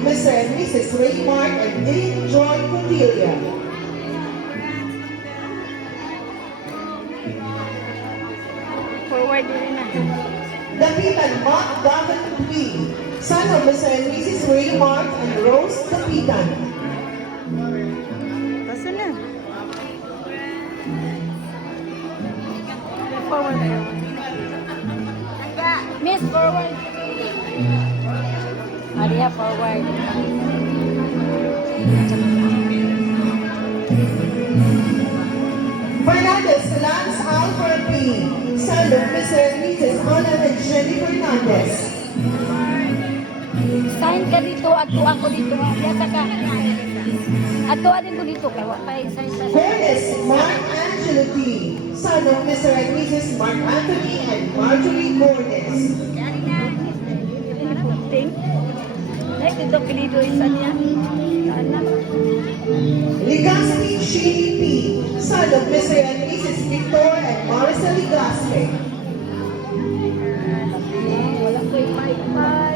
Mr. and Mrs. Raymart and Dean Joy Cordelia. Forward din na. Dapitan Mark Gavin P., son of Mr. and Mrs. Raymart and Rose Dapitan. Basta na. Forward tayo. Miss, forward. Maria, forward. Fernandez Lance Alfred P., son of Mr. and Mrs. Ana and Jenny Fernandez. Sign ka dito, atuan ko dito. Yata ka. Atuan din ko dito. Kaya sign sa Cordes Mark Angelo P., son of Mr. and Mrs. Mark Anthony and Marjorie Cordes. Ting. Like ito pilido isa niya. Anak. Ligaspi Shini P., son of Mr. and Mrs. Victor and Marisa Ligaspi. Wala ko yung mic pa.